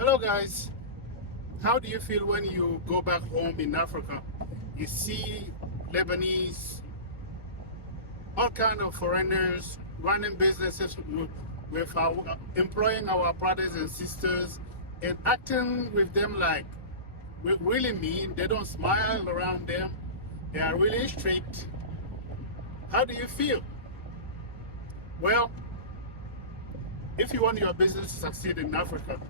Hello guys, how do you feel when you go back home in Africa? You see Lebanese, all kind of foreigners running businesses with our, employing our brothers and sisters and acting with them like we really mean. They don't smile around them. They are really strict. How do you feel? Well, if you want your business to succeed in Africa,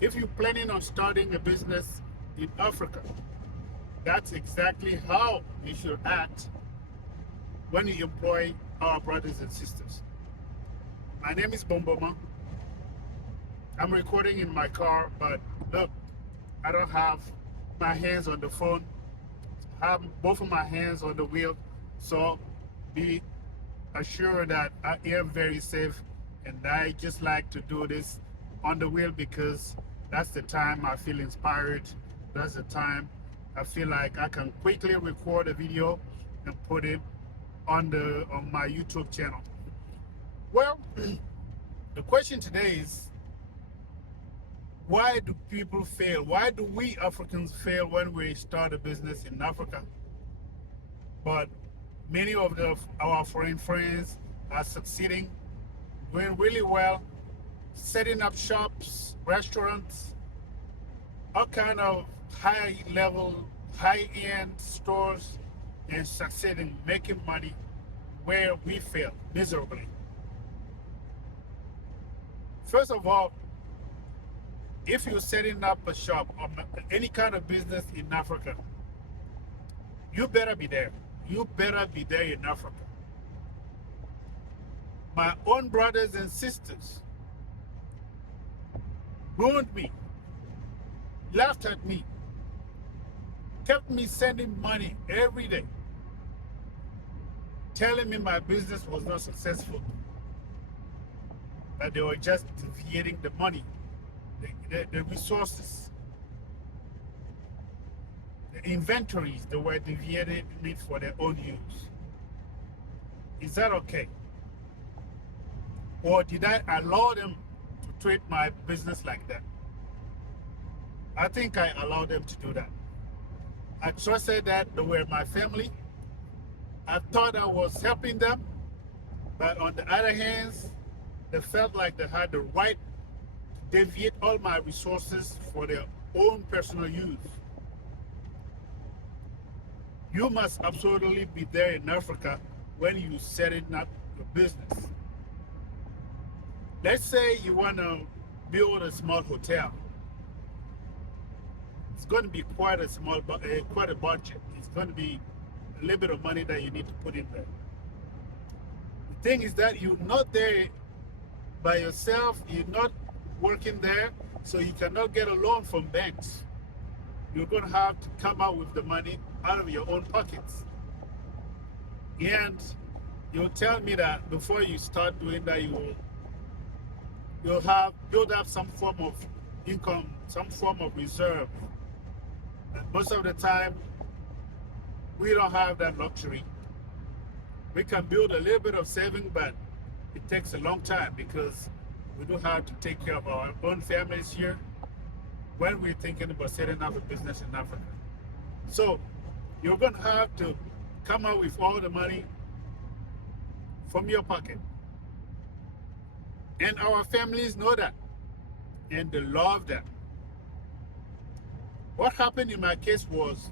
if you're planning on starting a business in Africa, that's exactly how you should act when you employ our brothers and sisters. My name is Bomboma. I'm recording in my car, but look, I don't have my hands on the phone. I have both of my hands on the wheel, so be assured that I am very safe, and I just like to do this on the wheel because that's the time I feel inspired. That's the time I feel like I can quickly record a video and put it on my YouTube channel. Well, the question today is, why do people fail? Why do we Africans fail when we start a business in Africa? But many of our foreign friends are succeeding, doing really well, setting up shops, restaurants, all kind of high level, high end stores, and succeeding, making money where we fail miserably. First of all, if you're setting up a shop or any kind of business in Africa, you better be there. You better be there in Africa. My own brothers and sisters ruined me, laughed at me, kept me sending money every day, telling me my business was not successful, that they were just deviating the money, the resources, the inventories, they were deviating it for their own use. Is that okay? Or did I allow them to treat my business like that? I think I allowed them to do that. I trusted that they were my family. I thought I was helping them, but on the other hand, they felt like they had the right to deviate all my resources for their own personal use. You must absolutely be there in Africa when you setting up your business. Let's say you want to build a small hotel. It's going to be quite a budget. It's going to be a little bit of money that you need to put in there. The thing is that you're not there by yourself. You're not working there, so you cannot get a loan from banks. You're going to have to come out with the money out of your own pockets. And you'll tell me that before you start doing that, you'll have build up some form of income, some form of reserve. And most of the time, we don't have that luxury. We can build a little bit of saving, but it takes a long time because we do have to take care of our own families here when we're thinking about setting up a business in Africa. So you're going to have to come out with all the money from your pocket. And our families know that, and they love that. What happened in my case was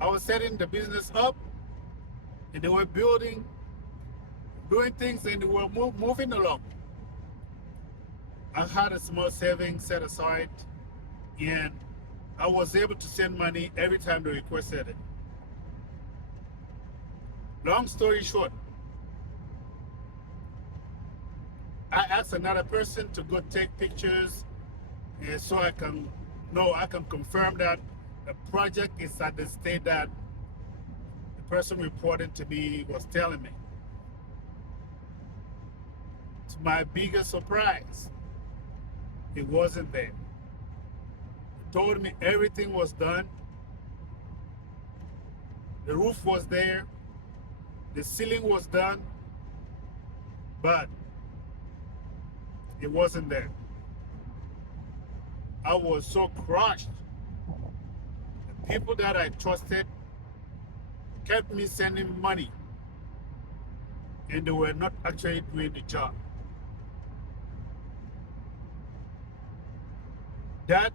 I was setting the business up, and they were building, doing things, and they were moving along. I had a small savings set aside, and I was able to send money every time they requested it. Long story short, I asked another person to go take pictures, and so I can confirm that the project is at the state that the person reported to me was telling me. To my biggest surprise, it wasn't there. He told me everything was done. The roof was there. The ceiling was done. But it wasn't there. I was so crushed. The people that I trusted kept me sending money, and they were not actually doing the job. That,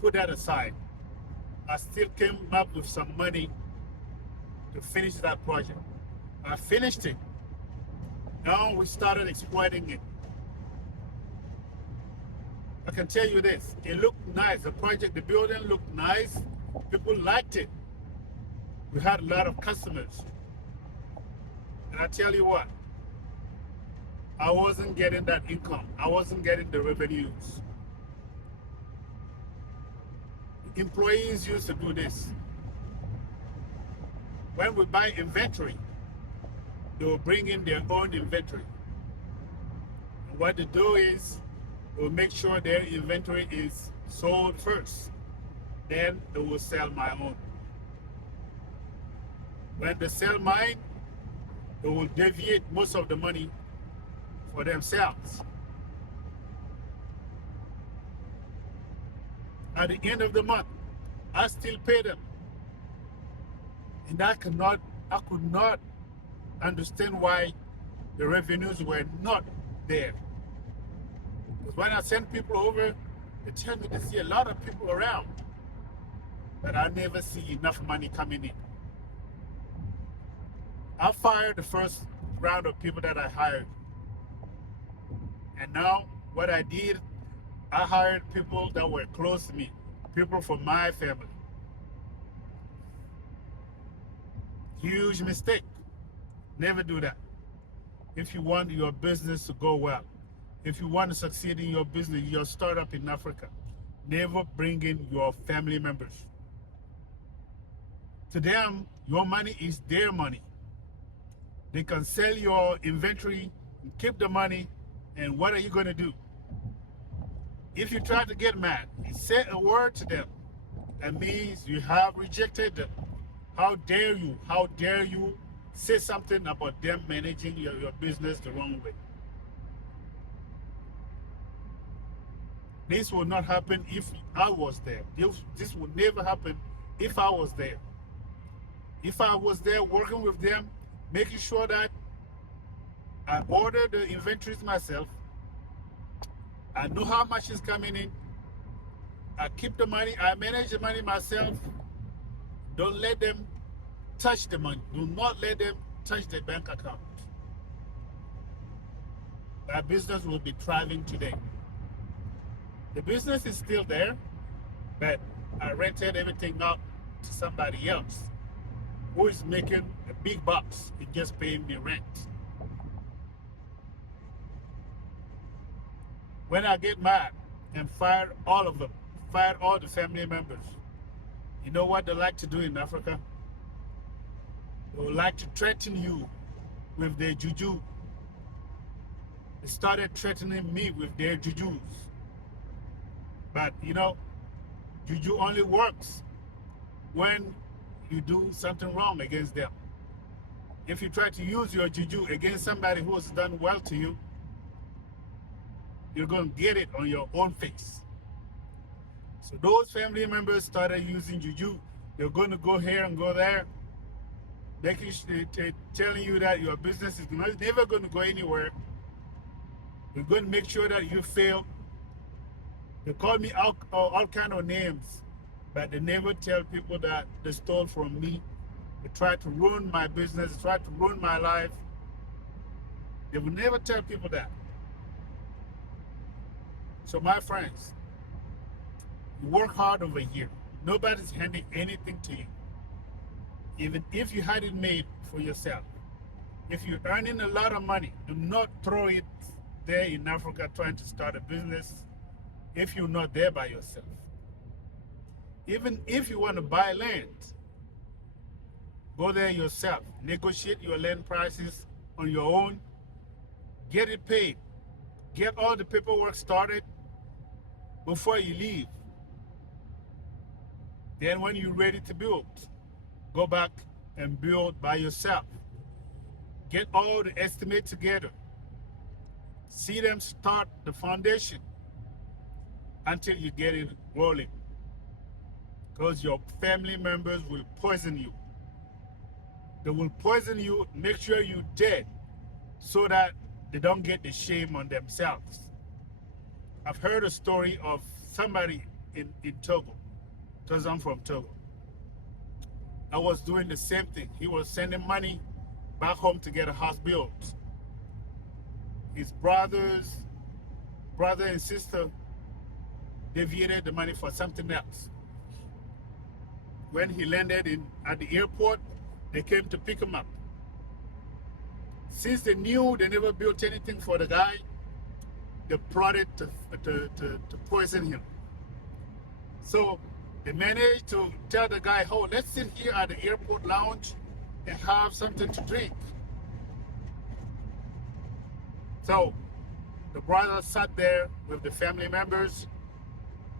put that aside, I still came up with some money to finish that project. I finished it. Now we started exploiting it. I can tell you this, it looked nice. The project, the building looked nice. People liked it. We had a lot of customers. And I tell you what, I wasn't getting that income. I wasn't getting the revenues. Employees used to do this. When we buy inventory, they will bring in their own inventory. And what they do is, they will make sure their inventory is sold first. Then they will sell my own. When they sell mine, they will deviate most of the money for themselves. At the end of the month, I still pay them. And I could not understand why the revenues were not there. Because when I send people over, they tell me they see a lot of people around, but I never see enough money coming in. I fired the first round of people that I hired. And now what I did, I hired people that were close to me, people from my family. Huge mistake. Never do that. If you want your business to go well, if you want to succeed in your business, your startup in Africa, never bring in your family members. To them, your money is their money. They can sell your inventory, keep the money, and what are you going to do? If you try to get mad, you say a word to them. That means you have rejected them. How dare you? How dare you say something about them managing your business the wrong way? This will not happen if I was there. This will never happen if I was there. If I was there working with them, making sure that I order the inventories myself, I know how much is coming in, I keep the money, I manage the money myself. Don't let them touch the money. Do not let them touch the bank account. That business will be thriving today. The business is still there, but I rented everything out to somebody else who is making a big bucks and just paying me rent. When I get mad and fire all of them, fire all the family members, you know what they like to do in Africa? They would like to threaten you with their juju. They started threatening me with their jujus. But you know, juju only works when you do something wrong against them. If you try to use your juju against somebody who has done well to you, you're going to get it on your own face. So those family members started using juju. They're going to go here and go there, telling you that your business is never going to go anywhere. We're going to make sure that you fail. They call me all kind of names, but they never tell people that they stole from me. They try to ruin my business, they try to ruin my life. They will never tell people that. So my friends, you work hard over here. Nobody's handing anything to you. Even if you had it made for yourself. If you're earning a lot of money, do not throw it there in Africa trying to start a business if you're not there by yourself. Even if you want to buy land, go there yourself. Negotiate your land prices on your own. Get it paid. Get all the paperwork started before you leave. Then when you're ready to build, go back and build by yourself. Get all the estimates together. See them start the foundation. until you get it rolling. Because your family members will poison you. They will poison you, make sure you're dead, so that they don't get the shame on themselves. I've heard a story of somebody in Togo, because I'm from Togo. I was doing the same thing. He was sending money back home to get a house built. His brother and sister deviated the money for something else. When he landed at the airport, they came to pick him up. Since they knew they never built anything for the guy, they plotted to poison him. So they managed to tell the guy, oh, let's sit here at the airport lounge and have something to drink. So the brother sat there with the family members,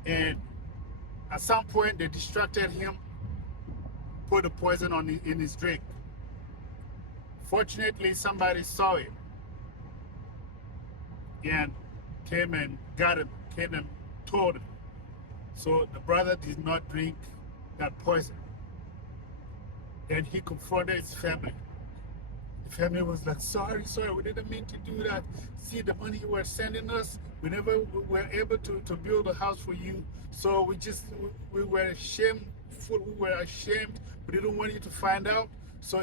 and at some point they distracted him, put the poison in his drink. Fortunately, somebody saw it and came and got him, came and told him. So the brother did not drink that poison. Then he confronted his family. The family was like, sorry, we didn't mean to do that. See, the money you were sending us, we never were able to build a house for you. So we were ashamed. We were ashamed. We didn't want you to find out. So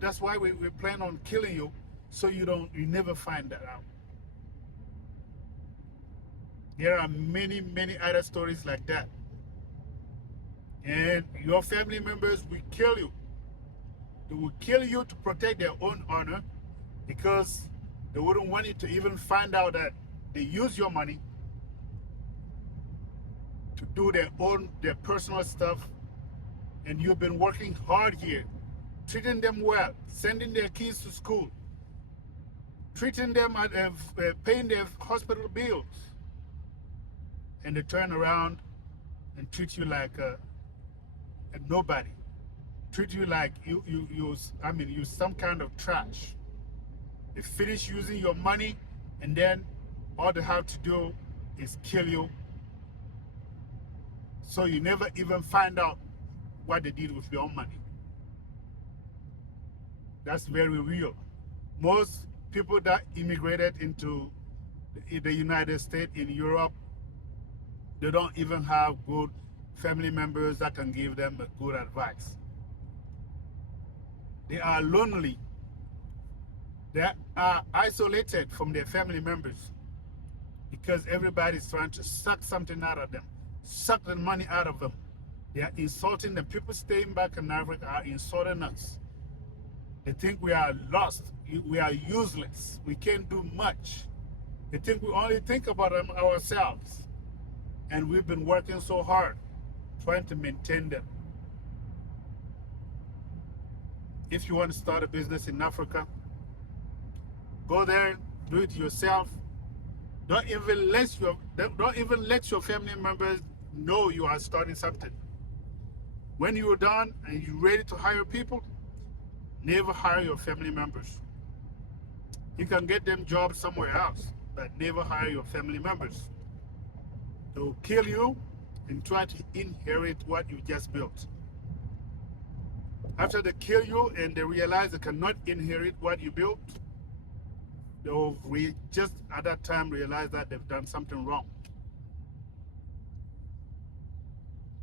that's why we plan on killing you, so you never find that out. There are many, many other stories like that. And your family members will kill you. They will kill you to protect their own honor, because they wouldn't want you to even find out that they use your money to do their personal stuff. And you've been working hard here, treating them well, sending their kids to school, treating them, paying their hospital bills. And they turn around and treat you like a nobody. Treat you like you're some kind of trash. They finish using your money, and then all they have to do is kill you. So you never even find out what they did with your money. That's very real. Most people that immigrated into the United States, in Europe, they don't even have good family members that can give them a good advice. They are lonely. They are isolated from their family members, because everybody is trying to suck something out of them, suck the money out of them. They are insulting them. People staying back in Africa are insulting us. They think we are lost. We are useless. We can't do much. They think we only think about ourselves. And we've been working so hard trying to maintain them. If you want to start a business in Africa, go there, do it yourself. Don't even let your family members know you are starting something. When you're done and you're ready to hire people, never hire your family members. You can get them jobs somewhere else, but never hire your family members. They'll kill you and try to inherit what you just built. After they kill you and they realize they cannot inherit what you built, they'll just at that time realize that they've done something wrong.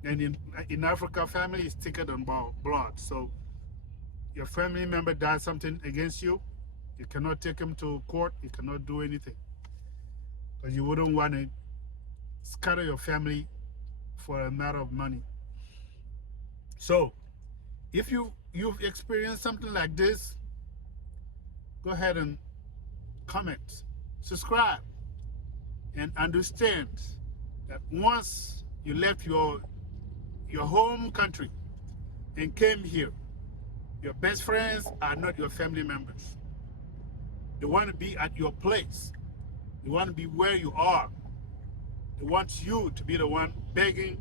And in Africa, family is thicker than blood. So your family member does something against you, you cannot take him to court, you cannot do anything. Because you wouldn't want to scatter your family for a matter of money. So if you've experienced something like this, go ahead and comment, subscribe, and understand that once you left your home country and came here, your best friends are not your family members. They want to be at your place. They want to be where you are. They want you to be the one begging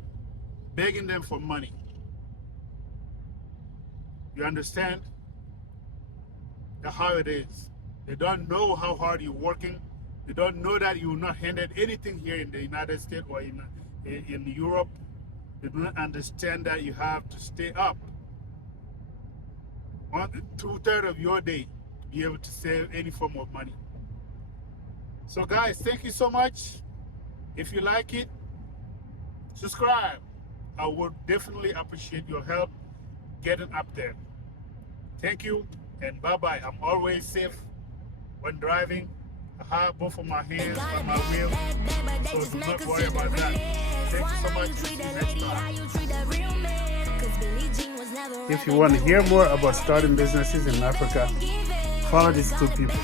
them for money. You understand? That's how it is. They don't know how hard you're working. They don't know that you will not handle anything here in the United States or in Europe. They do not understand that you have to stay up 2/3 of your day to be able to save any form of money. So guys, thank you so much. If you like it, subscribe. I would definitely appreciate your help getting up there. Thank you and bye-bye. I'm always safe when driving. I have both of my hands on my wheel, so do not worry about that. Thank you so much. See you next time. If you want to hear more about starting businesses in Africa, follow these two people.